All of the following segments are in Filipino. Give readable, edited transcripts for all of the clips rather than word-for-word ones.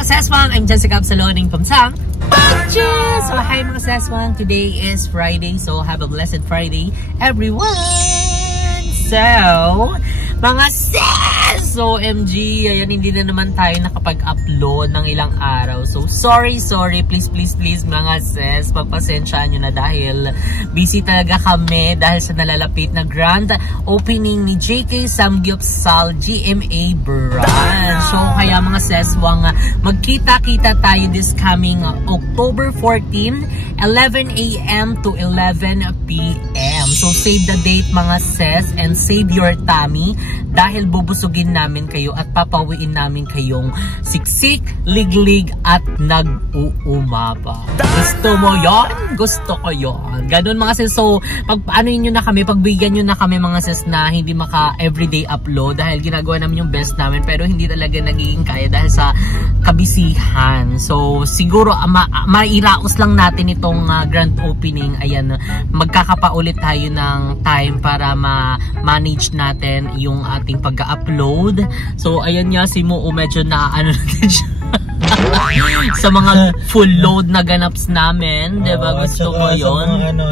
mga Seswang! I'm Jessica Absaloning from Sang Budget! So hi mga Seswang! Today is Friday, so have a blessed Friday everyone! So, mga Ses! OMG, ayan, hindi na naman tayo nakapag-upload ng ilang araw. So, sorry, please mga Ses, pagpasensyaan nyo na dahil busy talaga kami dahil sa nalalapit na grand opening ni JK Samgyupsal GMA branch. So, kaya mga Seswang, magkita-kita tayo this coming October 14, 11 AM to 11 PM. So, save the date mga Ses and save your tummy dahil bubusugin namin kayo at papawiin namin kayong siksik, liglig at nag-uumapa. Gusto mo yon? Gusto ko yon. Ganun mga Ses. So, pag-anoin nyo na kami, pagbigyan nyo na kami mga Ses na hindi maka-everyday upload dahil ginagawa namin yung best namin pero hindi talaga nagiging kaya dahil sa kabisihan. So, siguro mairaos lang natin itong grand opening. Ayan, magkakapaulit tayo ng time para ma-manage natin yung ating pag-upload. So, ayan nga si Mo, medyo na ano natin siya. Sa mga full load na ganaps namin, diba? Gusto ko yun.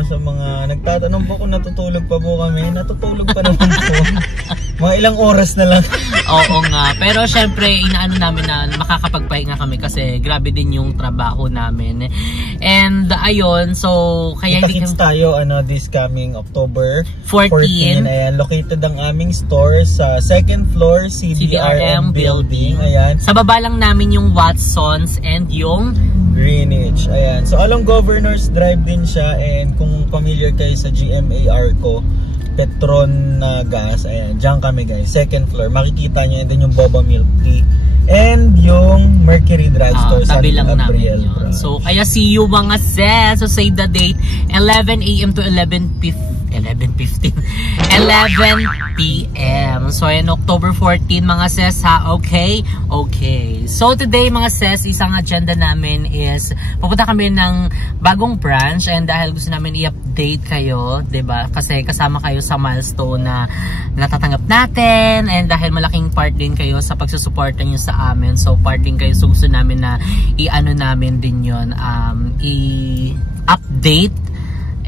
Sa mga nagtatanong po kung natutulog pa po kami, natutulog pa naman po. Mga ilang oras na lang. Oo nga. Pero syempre, inaano namin na makakapagpahinga kami kasi grabe din yung trabaho namin. And ayun, so kaya kita-kits tayo this coming October 14. Ayan, located ang aming store sa second floor CDRM building. Ayan. Sa baba lang namin yung Watsons and yung Greenwich. Ayan. So along Governor's Drive din siya, and kung familiar kayo sa GMA Arco Petron na gas, ayan, dyan kami guys, second floor, makikita nyo, and then yung Boba Milk Tea and yung Mercury Drugstore sa tabi lang namin yun. So kaya see you mga Ses. So save the date, 11 AM to 11 PM. So ayan, October 14 mga Ses ha. Okay. So today mga Ses, isang agenda namin is pupunta kami ng bagong branch, and dahil gusto namin i-update kayo, 'di ba? Kasi kasama kayo sa milestone na natatanggap natin, and dahil malaking part din kayo sa pagsusuporta niyo sa amin. So part din kayo, so gusto namin na i-ano namin din 'yon, i-update.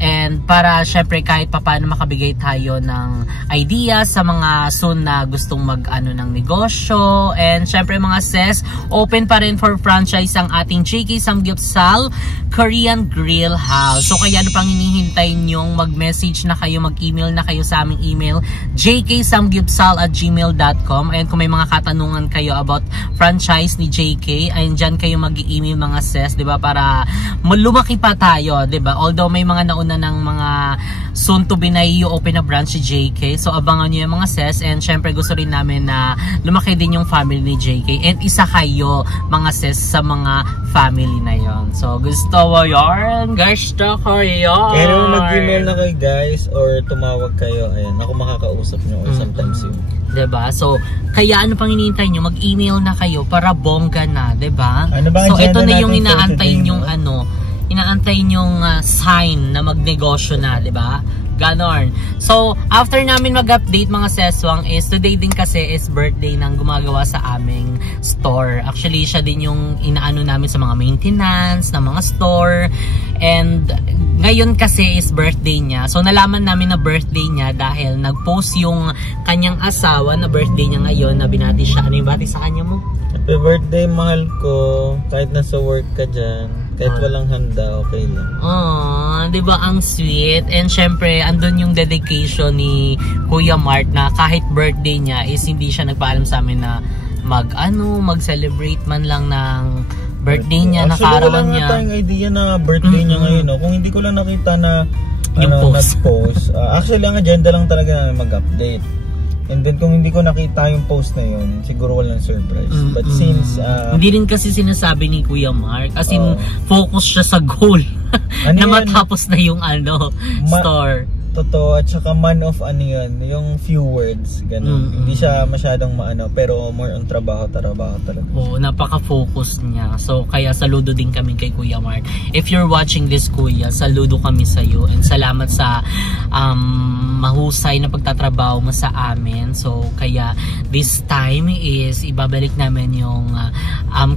And para syempre kahit papaano makabigay tayo ng idea sa mga soon na gustong mag-ano ng negosyo. And syempre mga Ses, open pa rin for franchise ang ating JK Samgyupsal Korean Grill House. So kaya ano pang hinihintay nyong, mag-message na kayo, mag-email na kayo sa aming email, jksamgyupsal@gmail.com. And kung may mga katanungan kayo about franchise ni JK, ayun dyan kayo mag-email mga Ses, 'di ba? Para lumaki pa tayo, 'di ba? Although may mga nauna ng mga soon to be na i-open na branch si JK. So abangan nyo yung mga Ses, and syempre gusto rin namin na lumaki din yung family ni JK, and isa kayo mga Ses sa mga family na yon. So gusto mo yun? Gusto ko yun! Kaya mag-email na kayo guys, or tumawag kayo, ayan, ako makakausap nyo, or sometimes yun. Diba? So, kaya ano pang hinihintay nyo? Mag-email na kayo para bongga na, diba? Ano ba so ito na yung inaantay yung inaantay yung sign na magnegosyo na, di ba? Ganon. So, after namin mag-update mga Seswang is today din kasi is birthday ng gumagawa sa aming store. Actually, siya din yung inaano namin sa mga maintenance ng mga store. And ngayon kasi is birthday niya. So, nalaman namin na birthday niya dahil nag-post yung kanyang asawa na birthday niya ngayon, na binati siya. Ano yung bati sa kanya mo? Happy birthday, mahal ko. Kahit nasa work ka dyan, kahit walang handa, okay lang. Di ba ang sweet? And syempre, andun yung dedication ni Kuya Mart na kahit birthday niya is hindi siya nagpaalam sa amin na mag-celebrate man lang ng birthday niya, nakarawan niya. Actually, wala nga tayong idea na birthday niya ngayon. No? Kung hindi ko lang nakita na yung post. Actually, ang agenda lang talaga namin mag-update. And then kung hindi ko nakita yung post na yun, siguro walang surprise. But since hindi rin kasi sinasabi ni Kuya Mark, as in focus siya sa goal na matapos na yung store. Totoo, at saka man of ano yun, yung few words, ganun. Hindi siya masyadong maano, pero more on trabaho talaga. Oo, napaka-focus niya. So, kaya saludo din kami kay Kuya Mark. If you're watching this, Kuya, saludo kami sa iyo. And salamat sa mahusay na pagtatrabaho mo sa amin. So, kaya this time is ibabalik namin yung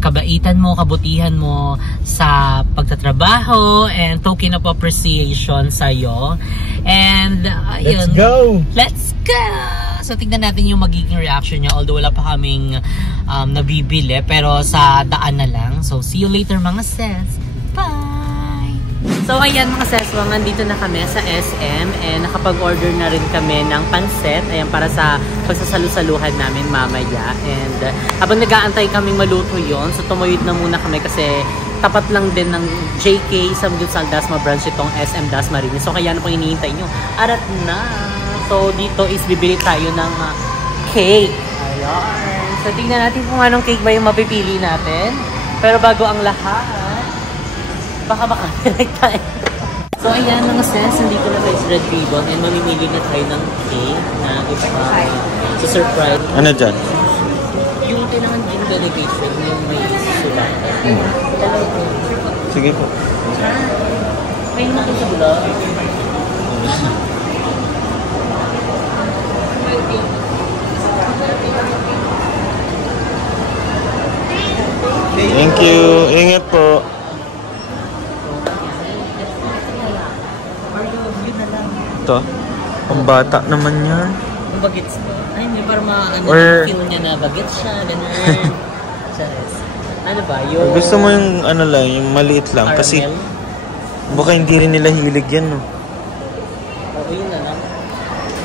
kabaitan mo, kabutihan mo sa pagtatrabaho and token of appreciation sa iyo. And let's go! Let's go! So tignan natin yung magiging reaction niya, although wala pa kaming nabibili, pero sa daan na lang. So see you later mga sis. Bye! So ayan mga sis, nandito na kami sa SM and nakapag-order na rin kami ng pansit. Ayan, para sa pagsasalu-saluhan namin mamaya. And habang nag-aantay kaming maluto yon, so tumuyod na muna kami kasi tapat lang din ng JK Samgyupsal Dasma branch itong SM Dasmariñas. So kaya na pang hinihintay nyo. Arat na! So dito is bibili tayo ng cake. Ayan. So tingnan natin kung anong cake ba yung mapipili natin. Pero bago ang lahat, baka tayo. So ayan mga sis, nandito na tayo sa Red Ribbon and mamimili na tayo ng cake na sa surprise. Ano dyan? Yung kailangan din delegation yung may sulatan. Sige po. May natin sa blog. Thank you. Ingat po. Ito. Pambata naman yan. Ang bagets ba? Ay, may para feel niya na bagets siya. Ganun. Charis. Ano ba? Yung gusto mo yung ano lang, yung maliit lang. caramel? Kasi baka hindi rin nila hilig yan, no? Oo, yun na lang.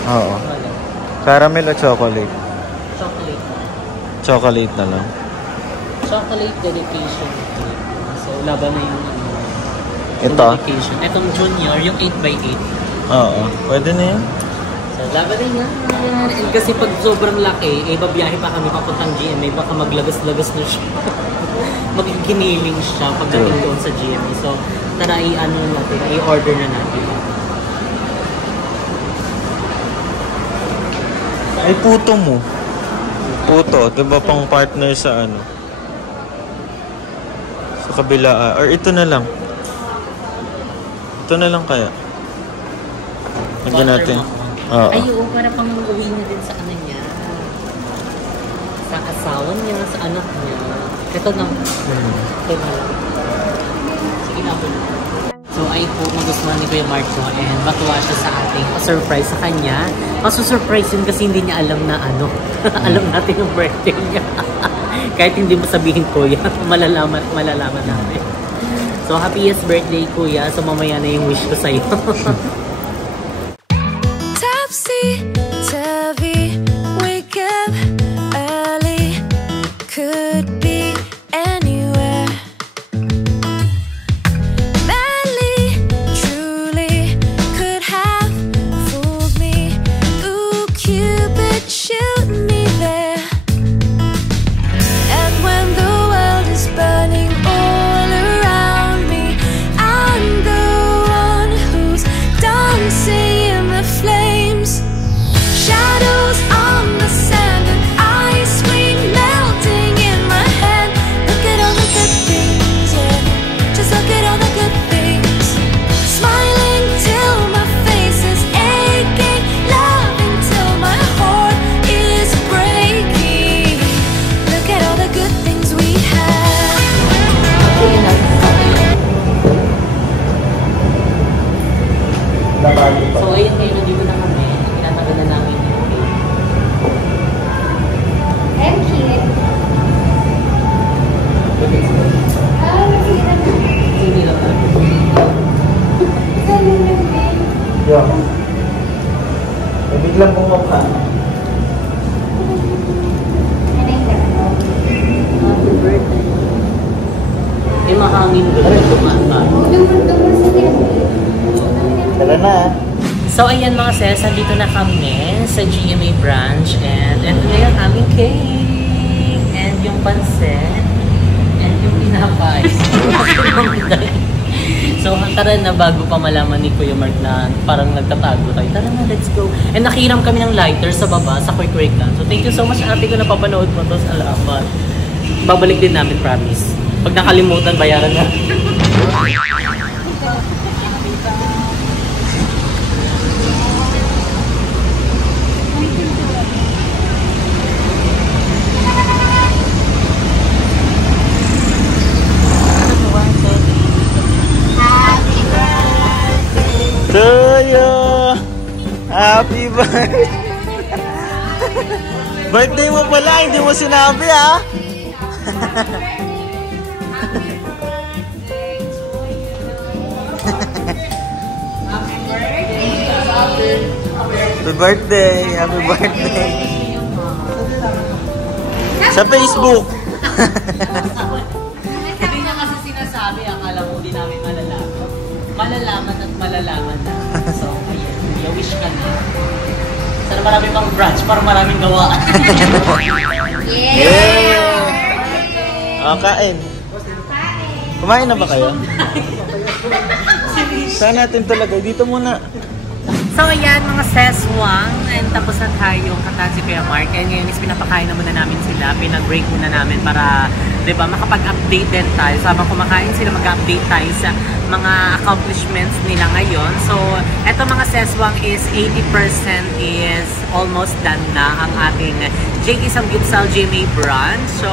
Oo. Caramel o chocolate? Chocolate. Chocolate na lang. Chocolate dedication cake. So, laban na yung Ito? dedication. Itong junior, yung 8x8. Oo. Pwede na yan. So, laban na yan. And kasi pag sobrang laki, babiyahe pa kami papuntang GMA, baka maglagas-lagas na siya. Magiginiling siya pagdating doon sa GMA. So, tara i-order na natin. Ay, puto mo. Puto. Diba pang partner sa ano? Sa kabila. Or ito na lang. Ito na lang kaya. Lagyan natin. Oo. Ay, oo, para pang uwi na din sa ano niya. Sa asawa niya, sa anak niya. Ito na. Ito na lang. Sige na po. So, ay po, magustuhan ni Kuya Marco and matuwa siya sa ating surprise sa kanya. Masu-surprise yun kasi hindi niya alam na ano. Alam natin yung birthday niya. Kahit hindi mo sabihin, Kuya, malalaman natin. So, happiest birthday, Kuya. So, mamaya na yung wish ko sa'yo. Topsy-turvy, wake up early, could be anywhere. Badly, truly, could have fooled me. Ooh, Cupid, shoot me there. And when the world is burning all around me, I'm the one who's dancing in the flames. Shadows on the sand and ice cream melting in my hand. Look at all the good things, yeah. Just look at all the good things. Smiling till my face is aching, loving till my heart is breaking. Look at all the good things we have. So, ayun kayo, nandito na kami. Tinatagal na namin yung cake. I'm cute. Hindi lang tayo. Yeah. Biglang bumukha. Happy birthday. May mahangin doon. Tumata. Tara na. So, ayan mga sis, nandito na kami sa GMA branch and ito na yung aming cake and yung pansit and yung pinapay. So, tara na, bago pa malaman ni Kuya Mark na parang nagtatago tayo. Tara na, let's go. And nakiram kami ng lighter sa baba, sa Quick Quick lang. So, thank you so much, ate ko, napapanood mo to. Salamat. Babalik din namin, promise. Pag nakalimutan, bayaran na. Toyo! Happy birthday! Birthday mo pala, hindi mo sinabi ah! Happy birthday! Happy birthday! Sa Facebook! Hindi niya kasi sinasabi, akala mo di namin malalaman. Malalaman at malalaman na. So, ayun, wish ka na. Sana marami pang branch para maraming gawa. Yeah! Oh, kain. Kumain na ba kayo? Saan natin talaga? Dito muna. So, ayan mga seswang. And tapos na tayong katan si Kuya Mark. And ngayon is pinapakain na muna namin sila. Pinag-break muna namin para, di ba, makapag-update din tayo. So, habang kumakain sila, mag-update tayo sa mga accomplishments nila ngayon. So, eto mga seswang is 80% is almost done na ang ating JK Samgyupsal GMA branch. So,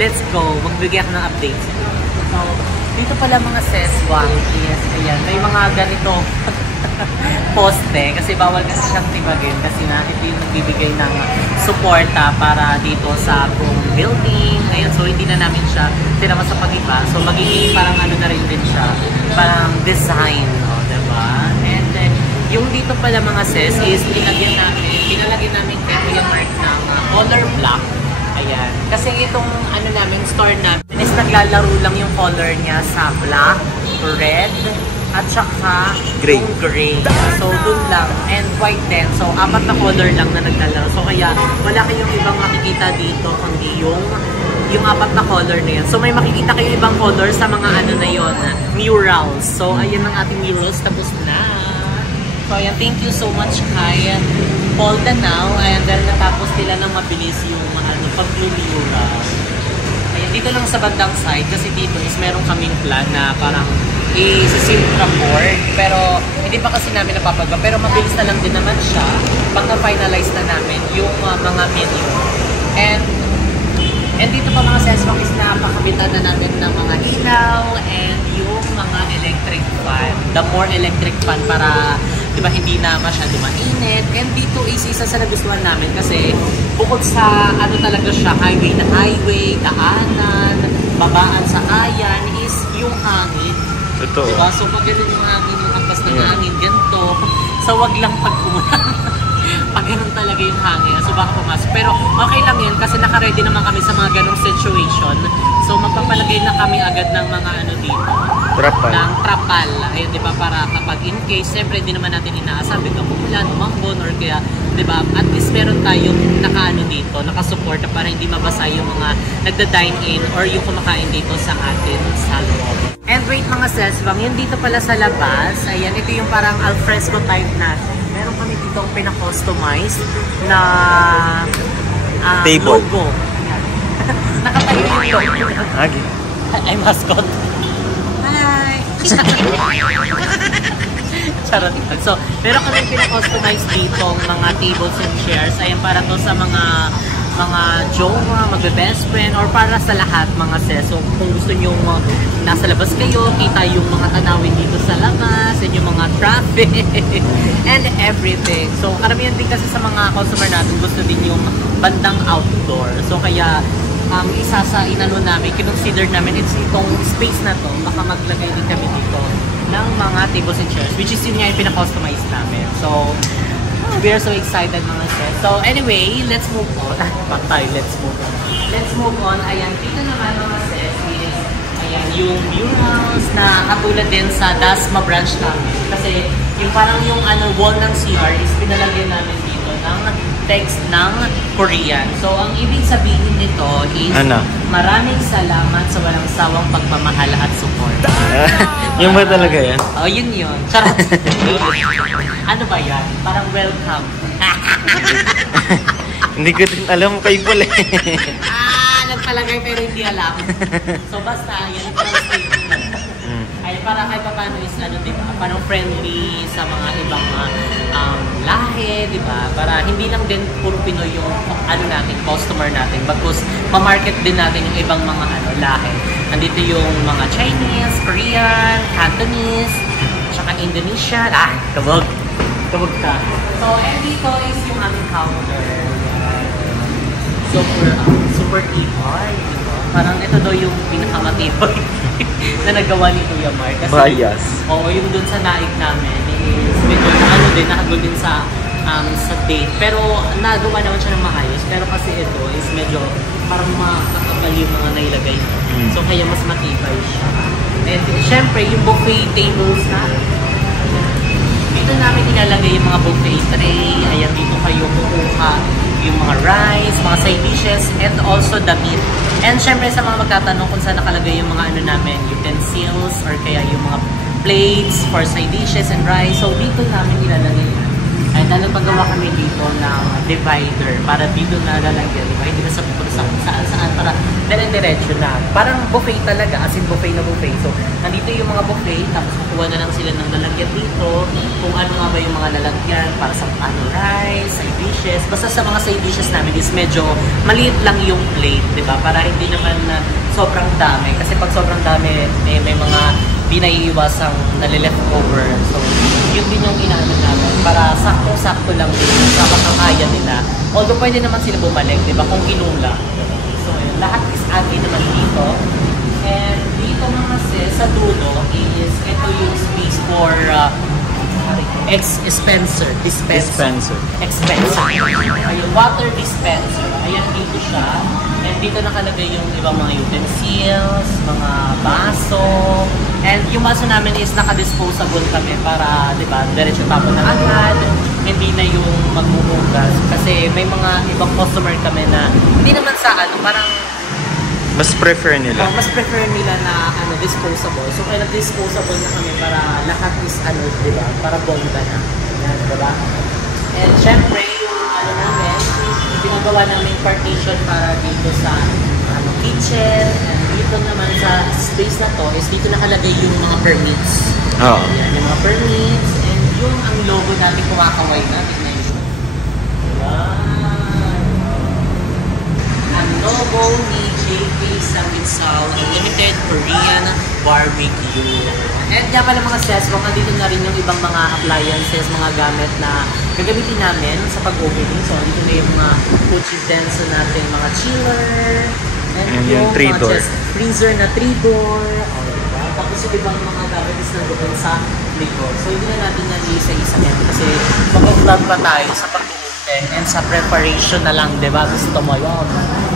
let's go. Magbigay ako ng updates. So, dito pala mga seswang is, ayan, may mga ganito poste kasi bawal kasi siyang tibagin kasi na ito yung nagbibigay ng suporta para dito sa buong building. Ngayon, so hindi na namin siya tinama sa pag-iba. So magiging parang ano na rin din siya, parang design, no, diba? And then, yung dito pala mga sis is pinalagyan namin kay Kuya Mark ng color block. Ayan. Kasi itong ano namin, store namin is naglalaro lang yung color niya sa black, red, at saka Gray. yung gray. So, dun lang. And white din. So, 4 na color lang na naglalaro. So, kaya wala kayong ibang makikita dito kundi yung 4 na color na yun. So, may makikita kayong ibang color sa mga ano na yun, murals. So, ayan ang ating murals. Tapos na. So, ayan. Thank you so much kay Paul Danao. Ayan, dahil natapos nila ng mabilis yung pag-mural. Ayan, dito lang sa bandang side. Kasi dito is meron kaming plan na parang i-silk board, pero hindi pa kasi namin napapagawa. Pero mabilis na lang din naman siya pag na-finalize na namin yung mga menu. And dito pa mga seswang is napakabitan na namin ng mga ilaw and yung mga electric fan. The more electric fan para diba hindi na masyado mainit. And dito is isa sa nagustuhan namin kasi bukod sa ano talaga siya, highway na highway, daanan, babaan sa ayan is yung hangin. Totoo. Diba? So pag ganun yung hangin, yung ampas ng hangin, ganito. So wag lang pag umulan. Pag ganun talaga yung hangin, so baka pumasok. Pero okay lang yun kasi naka-ready naman kami sa mga ganung situation. So magpapalagay na kami agad ng mga ano dito. Trapal. Ng trapal. Ayun, di ba? Para kapag in case, siyempre di naman natin inaasabi kung umulan, umambon, or kaya, di ba? At least meron tayong naka-ano dito, nakasupport para hindi mabasa yung mga nagda-dine in or yung kumakain dito sa atin sa loob. And wait mga sesbang, yun dito pala sa labas, ayan, ito yung parang alfresco type natin. Meron kami dito pina-customize na table. Logo. Nakatayo yung logo. Agi. Ay, mascot. Hi! Charot. So, meron kami pina-customize dito mga tables and chairs. Ayan, para to sa mga jowa, magbe-best friend, or para sa lahat mga sis. So, kung gusto nyo nasa labas kayo, kita yung mga tanawin dito sa labas, and yung mga traffic, and everything. So, karamihan din kasi sa mga customer natin, gusto din yung bandang outdoor. So, kaya, isa sa inano namin, kinonsider namin, it's itong space na to, baka maglagay din kami dito ng mga tables and chairs, which is yun nga yung pina-customize namin. So, we are so excited mga sis. So anyway, let's move on. Let's move on. Ayan, dito naman mga sis is, ayan, yung murals na katulad din sa Dasma branch namin. Kasi yung parang yung wall ng CR is pinalagyan namin dito ng text ng Korean. So ang ibig sabihin nito is maraming salamat sa walang sawang pagmamahal at support. Yung ba talaga yan? Oh, yun. Charot. Ano ba yan? Parang welcome. Hindi ko din alam kay Paul eh. Alam talaga pero hindi alam. So basta, yan ay para kahit pa paano is diba? Parang friendly sa mga ibang lahi, diba? Para hindi lang din puro Pinoy yung natin, customer natin. Bagkus, pa-market din natin yung ibang mga lahi. Nandito yung mga Chinese, Korean, Cantonese, tsaka Indonesian. Kabog ka. So, and dito is yung aming counter. Super tibay. Parang ito daw yung pinakamatibay na nagawa ni Kuya Mark. Kasi, bias. Oo, yung dun sa naik namin is medyo nakagod din sa date. Pero nagawa naman siya ng maayos. Pero kasi ito is medyo parang makakapal yung mga nailagay niya. So kaya mas matibay siya. And syempre, yung buffet tables na dito namin ilalagay yung mga buffet tray. Ayan, dito kayo kukuha yung mga rice, mga side dishes, and also the meat. And syempre sa mga magtatanong kung saan nakalagay yung mga namin, utensils, or kaya yung mga plates for side dishes and rice. So dito namin ilalagay yan. At paggawa kami dito ng divider para dito na lalagyan. Diba? Hindi na sa saan para dire-diretso na. Parang buffet talaga, as in buffet na buffet. So nandito yung mga buffet, tapos kukuha na lang sila ng lalagyan dito. Kung ano nga ba yung mga lalagyan para sa rice, side dishes. Basta sa mga side dishes namin is medyo maliit lang yung plate, diba? Para hindi naman sobrang dami. Kasi pag sobrang dami, may mga di naiiwasang nalileft over. So, yun din yung inaano namin. Para sakto-sakto lang din sa makakaya nila. Although pwede naman sila bumalik, diba? Kung kinula. So, yun. Lahat is atin naman dito. And dito mga sis, sa dulo is ito yung space for dispenser. Ayun, water dispenser. Ayan, dito siya. And dito nakalagay yung ibang mga utensils, mga baso. And yung baso namin is naka-disposable kami para, di ba, diretso tapon na agad. Hindi na yung maghuhugas. Kasi may mga ibang customer kami na hindi naman sa parang mas prefer nila. Mas prefer nila na disposable. So kaya disposable na kami para lahat is di ba? Para bomba na. Yan, diba? And syempre, yung namin, pinagawa namin partition para dito sa kitchen. And dito naman sa space na to is dito nakalagay yung mga permits. Oo. Yan, yung mga permits. And yung ang logo natin kumakaway natin na yun. Ang logo ni JK Samgyeopsal Unlimited Korean Barbecue. And nga pala mga sis, nandito na rin yung ibang mga appliances, mga gamit na gagamitin namin sa pag-opening. So, dito na yung mga utensil natin, mga chiller, and yung 3-door. Freezer na 3-door. Diba? Tapos yung ibang mga gamit is nandoon sa likod. So, hindi na natin nag-iisa-isa yan kasi mag-vlog pa tayo sa pag-open and sa preparation na lang, diba? Gusto mo yun.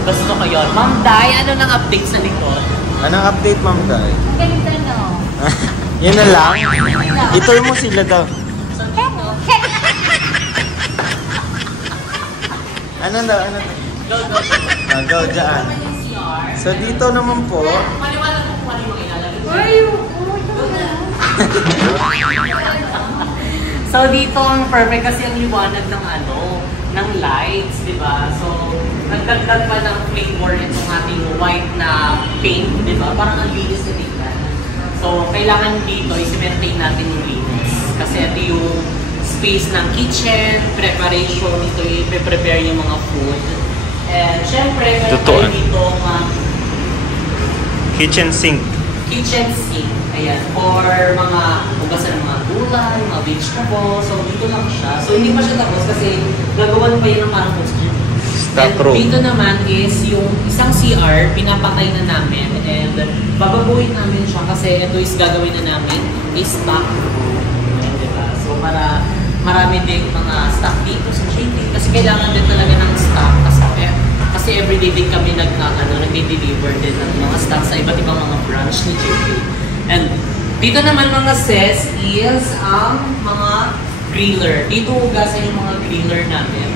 Gusto ko yun. Ma'am Day, ano nang update sa likod? Anong update, Ma'am Day? Ganito no. Yan na lang? Itoy mo sila daw. So, dito. Ano daw? Go, dyan. So, dito naman po. Maliwanag mo kung ano yung ilalagay. So, dito ang perfect kasi ang liwanag ng ng lights, di ba? So, nagdagdag pa ng flavor itong ating white na paint, di ba? Parang ang linis na tingnan. So, kailangan dito i-maintain natin yung linis. Kasi ito yung space ng kitchen, preparation, ito i-prepare yung mga food. And syempre, meron tayo dito kitchen sink. Kitchen sink. Ayan. Or mga hugasan ng mga gulay, mga vegetable. So, dito lang siya. So, hindi pa siya tapos kasi gagawan pa yan ng parang poster. And dito naman is yung isang CR, pinapatay na namin and babaguhin namin siya kasi ito is gagawin na namin is stock room. Diba? So para marami din mga stock dito sa JP kasi kailangan din talaga ng stock kasi everyday din kami nagdi-deliver din ng mga stock sa iba't ibang mga branch ni JP. And dito naman mga sis is ang mga griller. Dito hugasan yung mga griller natin.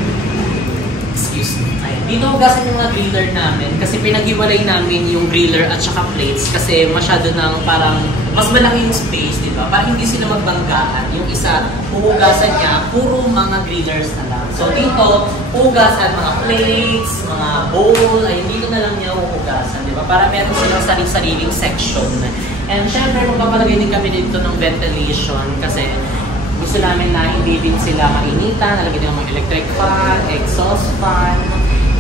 Excuse me. Ayan. Dito hugasan yung mga griller namin kasi pinag-iwalay namin yung griller at saka plates kasi masyado nang parang mas malaki yung space, di ba? Para hindi sila magbanggaan. Yung isa, huhugasan niya, puro mga grillers na lang. So dito, huhugasan mga plates, mga bowl, ayun, dito na lang niya huhugasan, di ba? Para meron silang sariling section. And syempre, magpapalagay din kami dito ng ventilation kasi gusto namin na hindi din sila mainitan, nalagyan din ng mga electric fan, exhaust fan.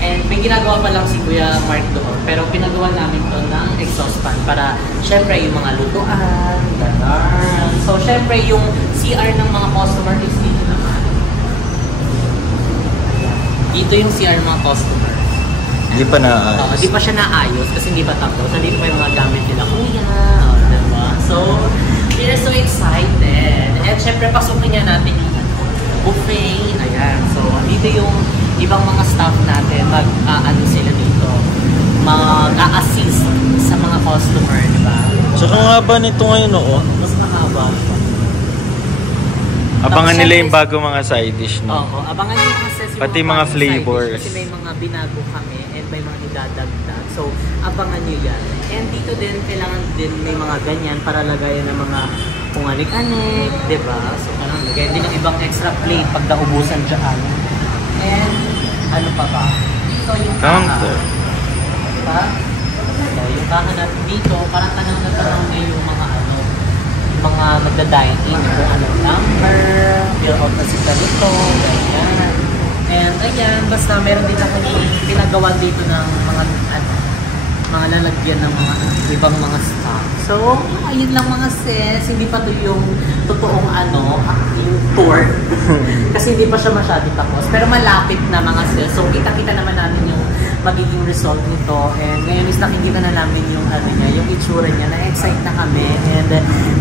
And may ginagawa pa lang si Kuya Mark doon, pero pinagawa namin to ng exhaust fan para syempre yung mga lutuan, gano'n. So syempre yung CR ng mga customer is dito naman. Dito yung CR ng mga customer. Hindi pa naayos. Hindi pa siya naayos kasi hindi pa tapos. So dito pa yung mga gamit nila. Kuya, diba? So, we are so excited. And syempre, pasukin niya natin yung buffet. Ayan. So, dito yung ibang mga staff natin. Mag-ano sila dito. Mag-a-assist sa mga customer, di ba? Tsaka nga ba nito ngayon, oo? Mas mahaba. Abangan nila yung bago mga side dish, no? Oo. Abangan nyo kasi pati mga flavors. Kasi may mga binago kami and may mga idadagdag. So, abangan nyo yan. And dito din, kailangan din may mga ganyan para lagayan ng mga kung anik-anik, diba? So, parang lagayan din ng ibang extra plate pag naubusan dyan. And, ano pa ba? Dito yung counter. Diba? So, yung kahanap dito, parang tanong na tanong na yung mga ano, yung mga magda-dine-in, kung anong number, fill out na sila dito, ganyan. And ayan, basta meron din ako pinagawa dito ng mga ano, mga lalagyan ng mga ibang mga stock. So, ayun lang mga sis, hindi pa to yung totoong ano, yung tour. Kasi hindi pa siya masyado tapos. Pero malapit na mga sis. So, kita-kita naman namin yung magiging result nito. And ngayon is nakikita na namin yung ano niya, yung itsura niya. Na-excite na kami. And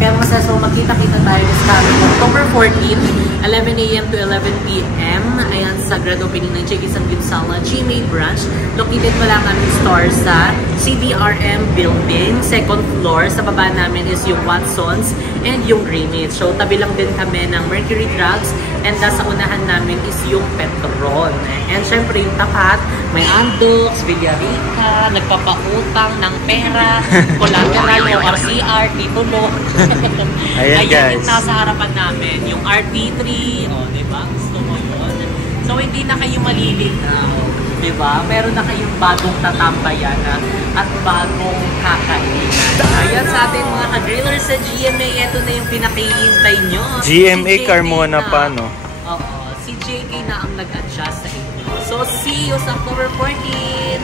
kaya mga sis, so magkita-kita tayo this coming October 14, 11 a.m. to 11 p.m. Ayan, sa grand opening ng Chicky Samgyupsal GMA branch. Located pa lang aming store sa CBRM building, second floor. Sa baba namin is yung Watsons and yung Greenwich. So, tabi lang din kami ng Mercury Drugs and nasa unahan namin is yung Petron. And syempre yung tapat, may Andux, Villarica, nagpapautang ng pera, collateral o RCR, titulo. Ayan guys. Yung nasa harapan namin, yung RP3, o diba? Gusto mo yun? So, hindi na kayo malilinaw. Diba? Meron na kayong bagong tatambayan at bagong kakainan. Ayan sa ating mga ka-grillers sa GMA, ito na yung pinakihintay nyo. GMA si Carmona pa, no? Oo. Si JK na ang nag-adjust sa inyo. So, see you sa October 14!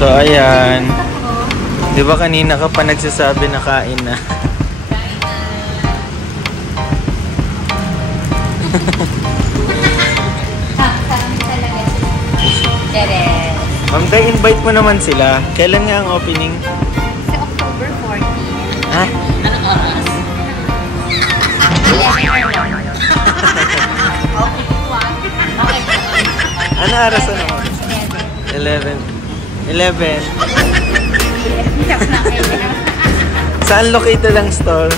So, ayan. Di ba kanina ka pa nagsasabi na kain na? Ma'am, invite mo naman sila. Kailan nga ang opening? Sa October 14. Ha? Anong oras? 11. Ano oras na naman? 11. 11. Saan located ang store?